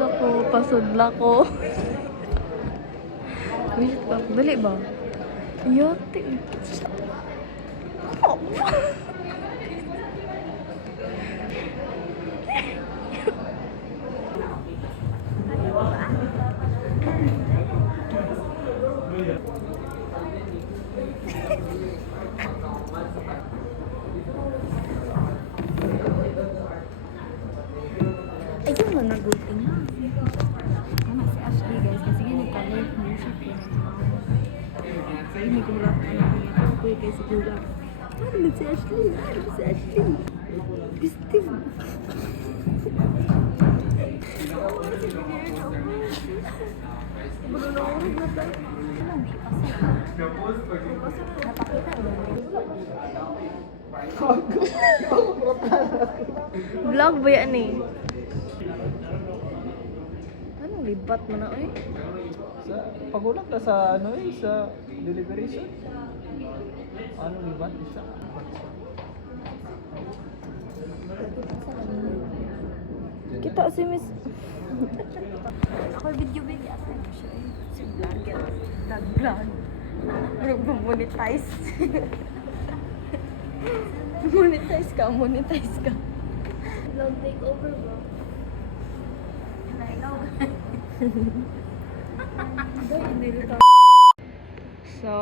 Ako, pasudla ko. Wait lang, dali ba? Yote. Oh. Ayun mo, naguting na. Ano si Ashley guys, kasi yun nagka-live music yun. Ay, hindi ko lang ako kay si Gula. Ano ba si Ashley? Ano ba si Ashley? Gusto mo. Bulunong na tayo. Vlog ba yan eh? Anong libat mo na eh? Sa pagulat na sa ano sa deliberation. Ano libat siya? Kita si Miss. Ako video asa ko siya eh. Si vlogger. Vlog. Mag-monetize. Monetize ka. Vlog takeover bro. So,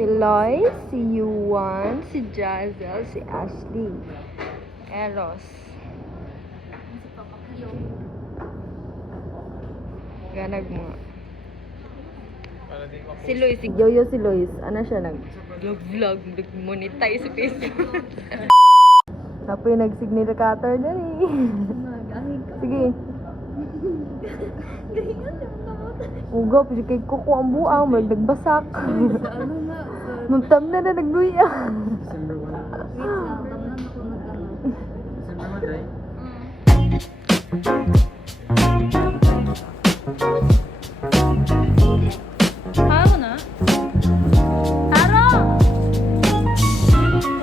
si Loy, si Yuan, si Jazel, si Ashley. Eros. Ganag mo. Si Luis, si Yoyo si Luis. Ano siya nag-vlog, nag-monetize sa Facebook. Apoy nag-signal cutter na eh. Sige. Uga, pwede kay Kuko ang buang, nagbasak. Mamtam na nagluya. December 1. December 1 day. Haro na? Haro!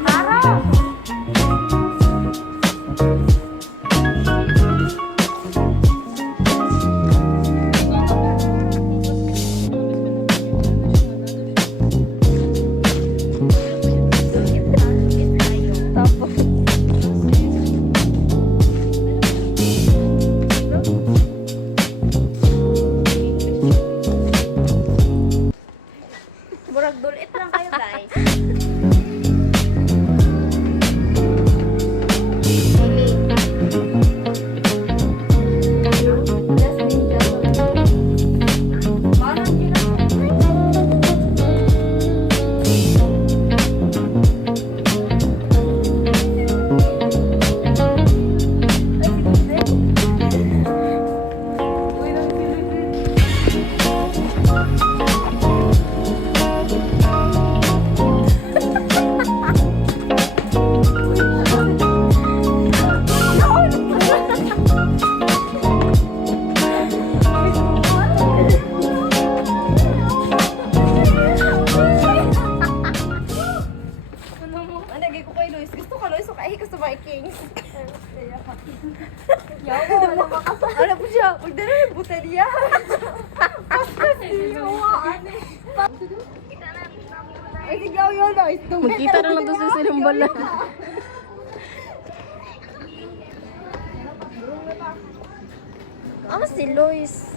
Haro! Tapos Murag dulit lang kayo guys. Gusto ka Luis, gusto ba Kings? Yawa, wala makasal. Ano po siya? Magdala ng butelya. Pastas niyo, ane. Ay, sigaw yun, Luis. magkita na lang to sa sinumbalan. Ano si Luis?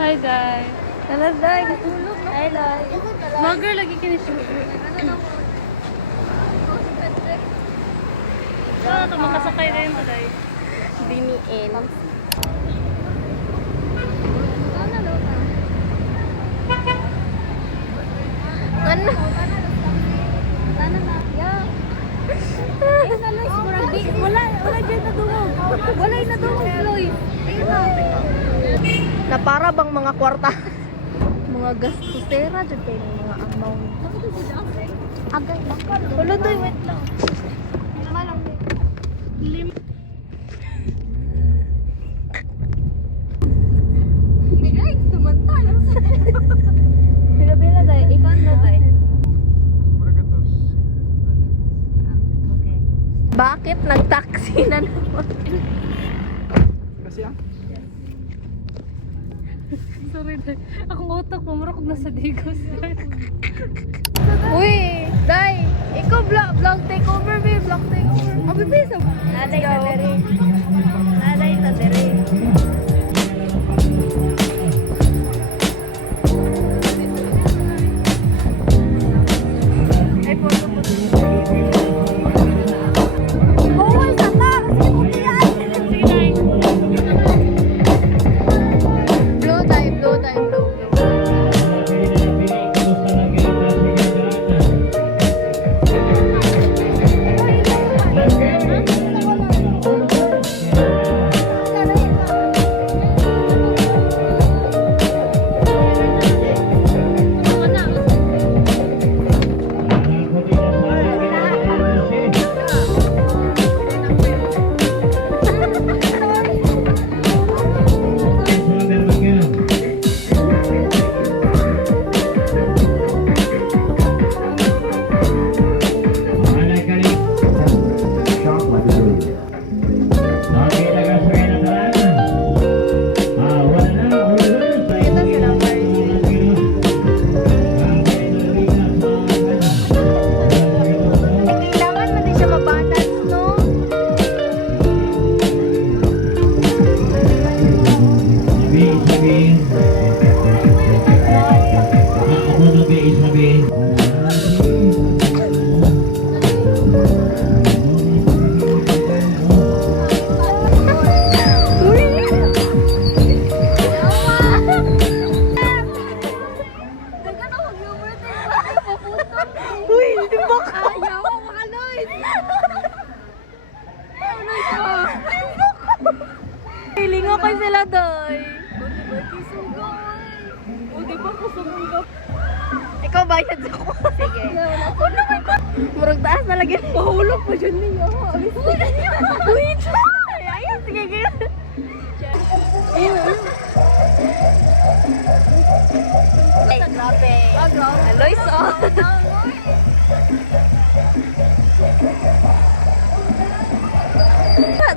Hi, Day. Day. Hi, Day. Vlogger lagi kini siya. Ito, makasakay na yun today. Diniin. Ano? Wala dyan nadungog. Wala yung nadungog, Loy. Na para bang mga kwarta. Mga gastosera dyan kayo ng mga amount. Agay, bangkal. Wala doy, wait lang. Lima lang. Lima. Bigay, tumantal. Bila-bila tayo, ikaw na tayo. Okay. Bakit nag-taxi na naman? Kasi ah. Sorry, Day. Ako utak mo, marang nasa Digos. Uy, Day! Ikaw vlog takeover, babe. Vlog takeover. Abi, bisa. Naday na dere. Naday na dere. Ay, photo po. Oh, sata! Sige, Day. Blow tayo, blow tayo, blow. Ito sila, Marcy. Kailangan mo din siya mabalance, no? Uy, di ba ka? Ayaw, mga noise! Feeling ako sila, Doy. O, di ba kusugong? Ikaw bayad sa ko. Sige. Ako naman ko. Murag taas na lagi. Mahulog pa dyan niyo. Uy, ayun, sige, sige. Ay, grabe. Aloys, oh.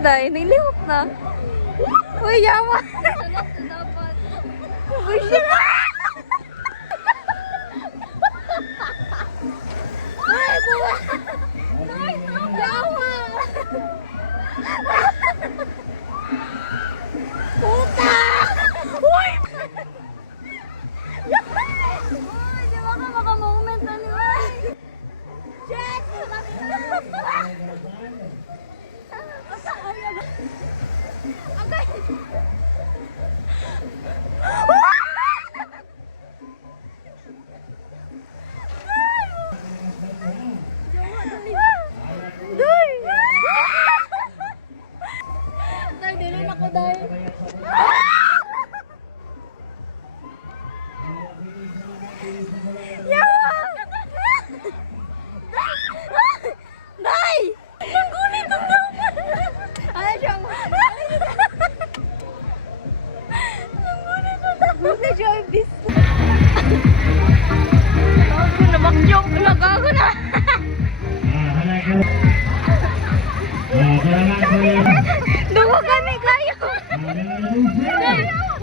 Day, nilihok na. Uy, yawa. Uy, shit. Ay, buwa. Yawa. Puta. Uy. Uy, di ba ka maka-moment na niya? Shit. Day, dilin ako, Day. Yawa! Day! Nanggunit ang dapat! Ano siya mo? Nanggunit ang dapat! Buti siya yung bisto. Ako na makyong. Nagago na. Dugo kami kayo.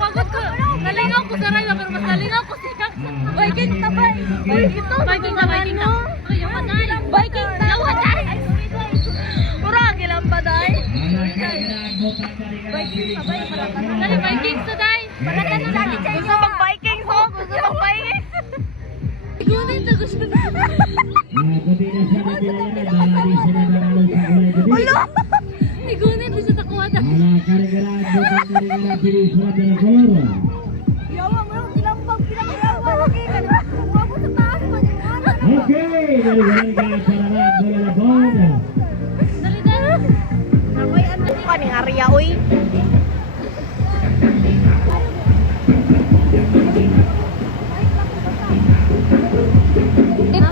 Wagod ko. Nalingaw ko sa rayo pero mas nalingaw ko siya. Viking tabay. Viking na Viking na. Viking na waday. Pura gilang ba day? Viking tabay malatan. Dali Viking sa day. Malatan na dali sa inyo. Gusto mag-Viking ho. Gusto mag-Viking. Igunin sa gusto na. Ulo! Igunin sa takwada. Yawa mo yung tinambang pinakayawa. Okay, kuha mo sa taas pa. Okay, dari para bola. Dali, dali. Ako'y ano ka ni Arya, uy. Ito.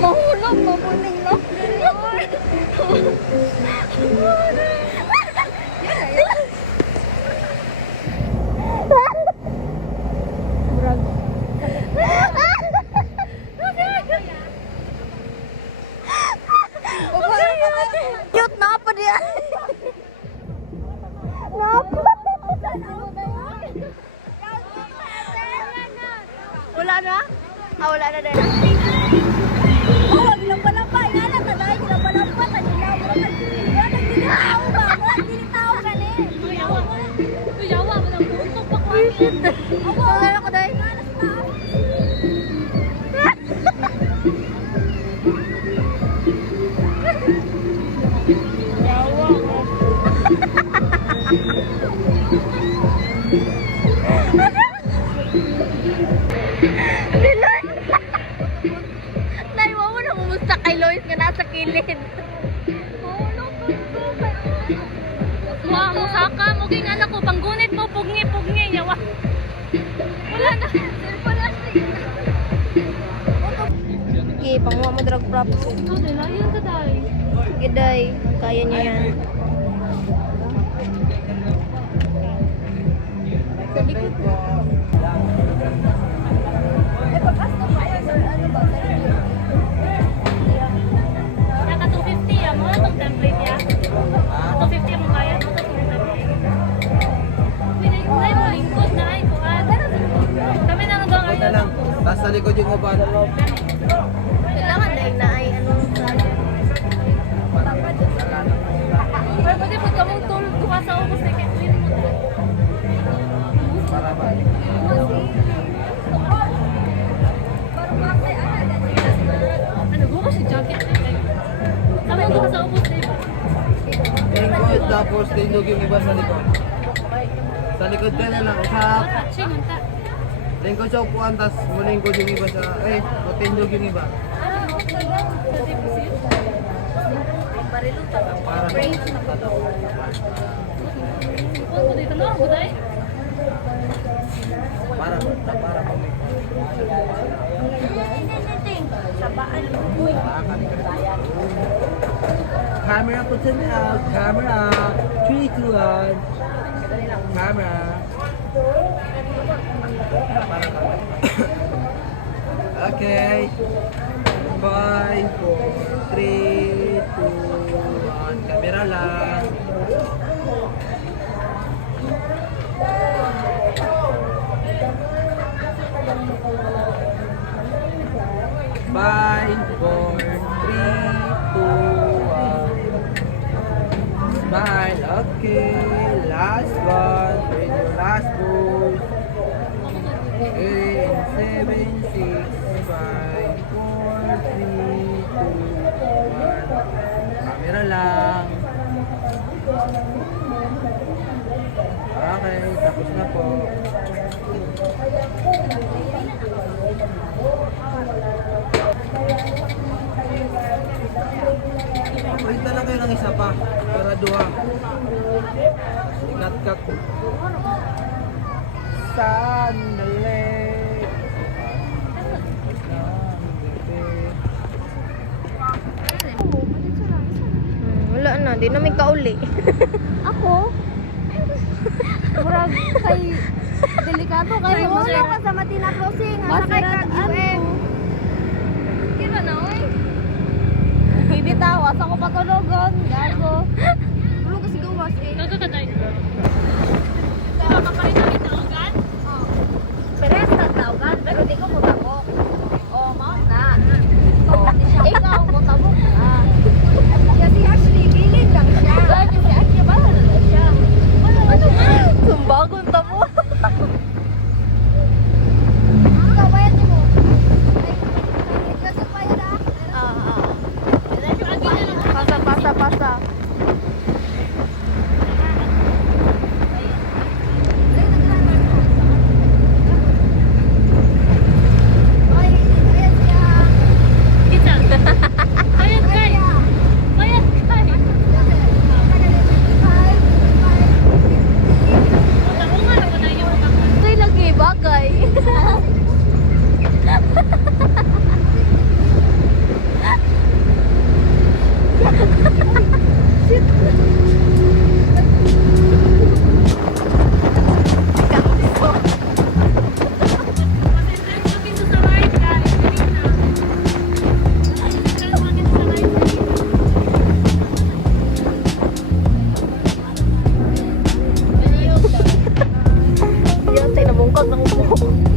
Mahulog, mabuting lock. Cute na pa dia. Wala na? Wala na din. Oh, ginampa-lampa. Inala ka na. Ginampa-lampa. Taginawa. Nagdinitaw ba? Nagdinitaw ka ni. Tuyawa mo ng buntok pa ko. Wala na ko dahil. Naiwa mo na kumusta kay Lois nga nasa kilid. Wah, musaka mo ging anak ko panggunit mo pugni yawa. Wala na. Okay, panguha mo drug props. Ito nila yun ka dai. Giday, kaya niya yan. Sa likod mo. Eh, pag-asto pa yan, ano ba? Naka 250 ya mo tong template ya. 250 mo kaya mo tong template. Pinay mo lingkod na ay kuan. Kami na nang Ito na lang. Tapos sa likod yung upan. Kailangan na na ay ano sa... Pero pwede pag kamong tol duha sa ubos na clean mo. Para ba? Ano buka si jacket. Kami duha sa ubos na. Lingkod tapos tindog yung iba sa likod. Sa likod ka na lang. Sa Catching unta. lingkod sa upuan, tapos mulingkod yung iba sa... tindog yung iba. Para para pa may camera po sa camera 3, 2, 1 camera para okay bye 4, 3, 2, 1 camera lang. Bye, 4, 3, 2, 1. Smile, okay. Last one. With your last pose. 8, 7, 6, 5, 4, 3, 2, 1. Camera lang. Okay, tapos na po. Palitan lang kayo ng isa pa para duha. Ingat ka ko. Sandali. Wala na, di na may kauli. Ako? Murag kay delikado kay mo Wala ka sa Matina Crossing. Asa kay kag-UM. Kira na oy. Bibitaw, asa ko patulogon. Gago. Tulog kasi gawas eh. Gaga ka dai. Kaya kapalit na tawgan? Peres na tawgan, pero di ko mabako. Oh, mount na. Oh, ikaw mo tabok na. Kasi Ashley, gilid lang siya. Kasi Ashley, bahal na siya. Ano ba? Sumbagon tamo. Ikaw, bayad mo. Pasa. Takot ng upo.